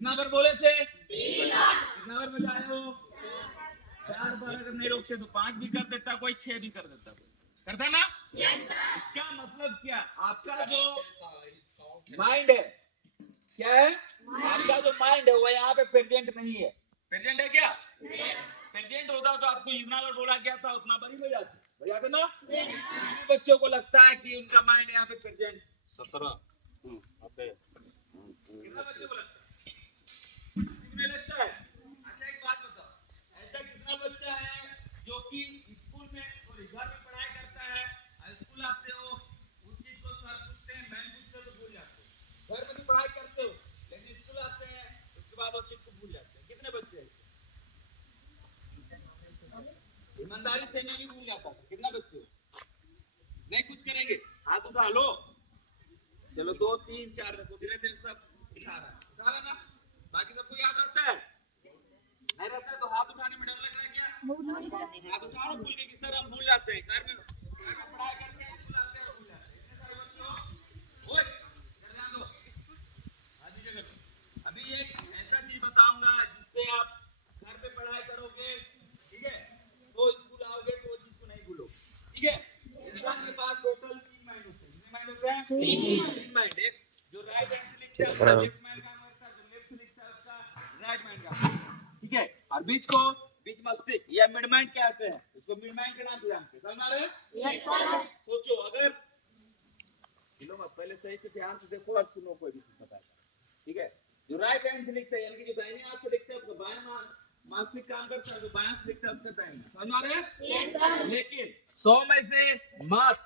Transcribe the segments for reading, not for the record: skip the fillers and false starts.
कितना बार बोले थे? 3 बार। कितना बार बजाए हो? 4 बार। अगर नहीं रोकते तो 5 भी कर देता कोई, 6 भी कर देता कोई। करता ना? Yes sir. इसका मतलब क्या? आपका जो माइंड है, क्या है? आपका जो माइंड है वो यहाँ पे प्रेजेंट नहीं है। प्रेजेंट है क्या? प्रेजेंट होता तो आपको जितना बार बोला गया था उतना बार ही बजाते ना? बच्चों को लगता है कि उनका माइंड यहाँ पे प्रेजेंट 17 कितना बच्चों को लगता है? लगता है? अच्छा एक बात बताओ, ऐसा कितना बच्चा है जो कि स्कूल में और घर में पढ़ाई करता है, स्कूल आते हो उस चीज को सर पूछते हैं, मैम पूछते हो तो भूल जाते हो। घर में भी पढ़ाई करते हो लेकिन स्कूल आते हैं उसके बाद वो चीज को भूल जाते हैं। कितने बच्चे हैं? ईमानदारी से मैं भी भूल जाता था। कितना बच्चे? नहीं कुछ करेंगे, हाथ उठा लो। चलो 2 3 4 तो धीरे धीरे सब उठा रहा है ना? बाकी सबको याद रहता है? नहीं रहता है तो हाथ उठाने में डर लग रहा है क्या? हाथ उठाओ, भूल के किस तरह हम भूल जाते हैं। घर में पढ़ाई करते हैं, स्कूल आते हैं भूल जाते हैं। इतने सारे बच्चे हो ओए इधर ध्यान दो। आधी जगह अभी एक ऐसा चीज बताऊंगा जिससे आप घर पे पढ़ाई करोगे, ठीक है, तो स्कूल आओगे तो चीज को नहीं भूलो। ठीक है? इंसान के पास टोटल 3 माइंड होते हैं। कितने माइंड होते हैं? 3 माइंड। एक जो राइट हैंड से लिखता है उसका लेफ्ट माइंड काम करता है, जो लेफ्ट से लिखता है उसका राइट माइंड काम करता है। ठीक है? और बीच मस्तिष्क या मिड माइंड कहते हैं, इसको मिड माइंड के नाम से जानते हैं। समझ आ रहा है? Yes sir. सोचो, अगर पहले सही से ध्यान से देखो और सुनो, कोई भी चीज बताएगा। ठीक है? जो राइट हैंड से लिखता है यानी कि जो दाहिने हाथ से लिखता है उसका बायां मस्तिष्क काम करता है, जो बायां से लिखता है उसका दाहिना। समझ आ रहा है? Yes sir. लेकिन 100 में से मात्र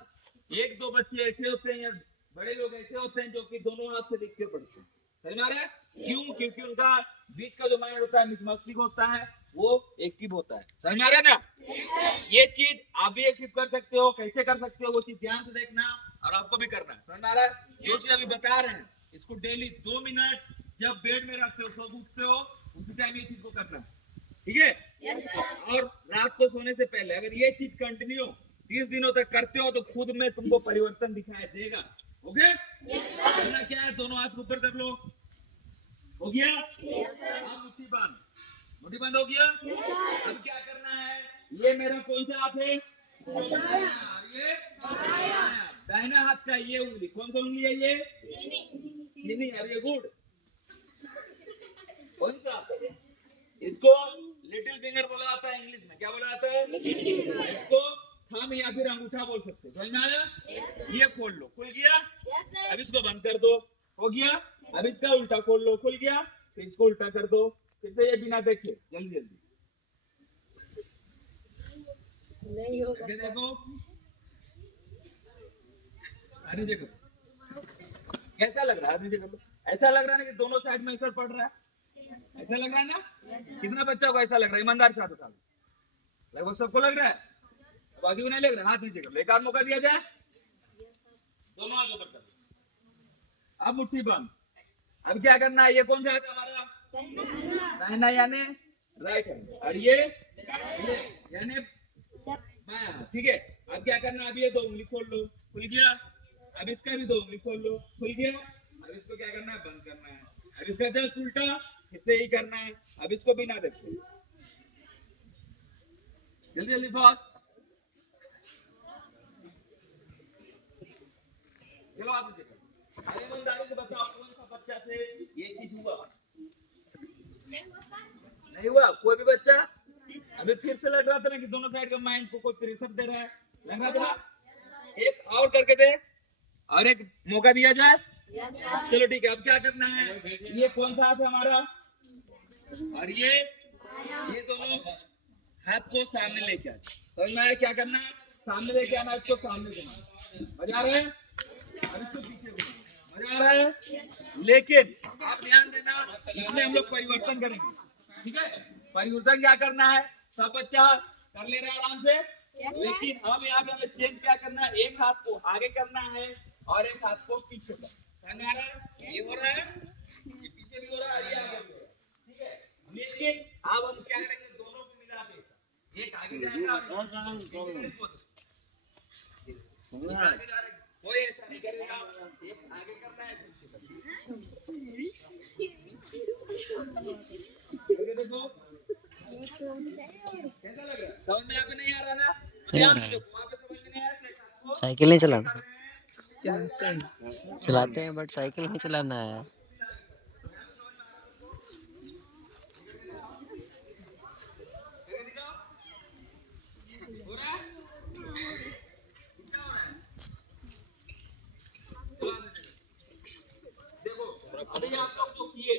1-2 बच्चे ऐसे होते हैं या बड़े लोग ऐसे होते हैं जो कि दोनों हाथ से लिख के पढ़ते हैं। समझ आ रहा है? क्यों? क्योंकि उनका बीच का जो माइंड होता है, मस्तिष्क होता है, वो एक्टिव होता है। समझ में आ रहा है ना? ये चीज आप भी एक्टिव कर सकते हो। कैसे कर सकते हो वो चीज ध्यान से देखना और आपको भी करना है। समझ में आ रहा है? जो चीज अभी बता रहे हैं इसको डेली 2 मिनट जब बेड में रखते हो, सब उठते हो, उसी टाइम ये चीज को करना है। ठीक है? और रात को सोने से पहले अगर ये चीज कंटिन्यू 30 दिनों तक करते हो तो खुद में तुमको परिवर्तन दिखाई देगा। ओके? करना क्या है, दोनों हाथ ऊपर कर लो। हो गया? अब मुट्ठी बांध। मुट्ठी बंद हो गया? अब क्या करना है, ये मेरा कौन सा हाथ है? ये दाहिना हाथ का ये उंगली, कौन सा उंगली है ये? चीनी। और ये गुड़, कौन सा? इसको लिटिल फिंगर बोला जाता है इंग्लिश में। क्या बोला जाता है? इसको थंब या फिर अंगूठा बोल सकते हो। समझ में आया? ये खोल लो, खुल गया? अब इसको बंद कर दो। हो गया? अब इसका उल्टा खोल लो, खुल गया? फिर इसको उल्टा कर दो, फिर से ये बिना देखे जल्दी जल्दी नहीं होगा। देखो आधी जगह कैसा लग रहा है? आधी जगह ऐसा लग रहा है ना कि दोनों साइड में असर पड़ रहा है। ऐसा लग रहा है ना? कितना बच्चा को ऐसा लग रहा है? ईमानदार साथ उठा लो। लगभग सबको लग रहा है? बाकी को नहीं लग रहा? हाथ नीचे कर लो। एक और मौका दिया जाए। दोनों हाथ ऊपर कर लो। अब मुट्ठी बंद। अब क्या करना है, ये कौन सा हाथ है हमारा? दाहिना यानी राइट हैंड, और ये यानी बायां। ठीक है? अब क्या करना है, अब ये 2 उंगली खोल लो, खुल गया? अब इसका भी 2 उंगली खोल लो, खुल गया? अब इसको क्या करना है, बंद करना है। अब इसका जस्ट उल्टा इससे ही करना है। अब इसको भी ना देखे, जल्दी जल्दी फास्ट। चलो आप मुझे ईमानदारी से बताओ, कौन सा बच्चा से ये चीज हुआ? नहीं हुआ? कोई भी बच्चा? अभी फिर से लग रहा था ना कि दोनों साइड का माइंड को कोई प्रेशर दे रहा है। लग रहा था? एक और करके दे, और एक मौका दिया जाए। चलो ठीक है, अब क्या करना है, ये कौन सा हाथ है हमारा? और ये दोनों हाथ को सामने लेके आना। समझ में आया? क्या करना है, सामने लेके आना, इसको सामने देना। मजा आ रहा है? और इसको पीछे देना। मजा आ रहा है? लेकिन आप ध्यान देना, इसमें हम लोग परिवर्तन करेंगे। ठीक है? परिवर्तन क्या करना है, सब बच्चा कर ले रहा है आराम से, लेकिन हम यहाँ पे हमें चेंज क्या करना है, एक हाथ को आगे करना है और एक हाथ को पीछे करना। समझ आ रहा है? ये हो रहा है, ये पीछे भी हो रहा है, ये आगे भी हो रहा है। ठीक है? लेकिन अब हम क्या करेंगे, दोनों को मिला के एक आगे जाएगा और आगे जा रहे, कोई ऐसा नहीं करेगा। एक आगे करना है, पीछे करना है। इधर देखो, कैसा लग रहा है? समझ में यहाँ पे नहीं आ रहा ना? तो नहीं आ ध्यान रहा से है। देखो, वहाँ पे समझ में नहीं आया तो एक हाथ को साइकिल नहीं चलाना, कर रहे हैं। चलाते हैं बट साइकिल नहीं चलाना है। करके दिखाओ, हो रहा है? कितना हो रहा है? चला दे चलो। देखो, अभी आप लोग जो किए,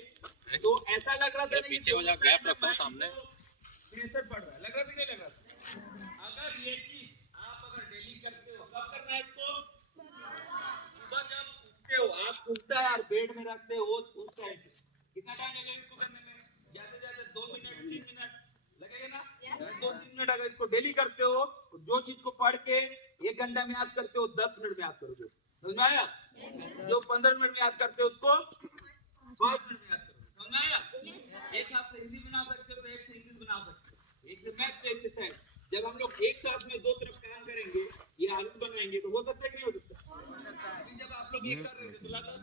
तो ऐसा लग रहा था ना, पीछे वाला गैप रखो सामने। प्रेशर पड़ रहा है, लग रहा था नहीं लग रहा था? अगर ये चीज आप अगर डेली करते हो, कब करना है इसको? सुबह जब उठते हो, आप उठता है और बेड में रखते हो उस टाइम से कितना टाइम लगेगा इसको करने में? ज्यादा से ज्यादा 2 मिनट 3 मिनट लगेगा ना? 2-3 मिनट अगर इसको डेली करते हो, तो जो चीज को पढ़ के 1 घंटा में याद करते हो 10 मिनट में याद करोगे। समझ में आया? जो 15 मिनट में याद करते हो उसको 5 मिनट में याद करो। समझ में आया? एक साथ से हिंदी बना सकते हो तो एक से इंग्लिश बना सकते हो, एक से मैथ से एक से साइंस। जब हम लोग एक साथ में 2 तरफ काम करेंगे, ये आदत बनाएंगे, तो हो सकता है कि नहीं हो सकता? अभी जब आप लोग एक कर रहे थे तो लगा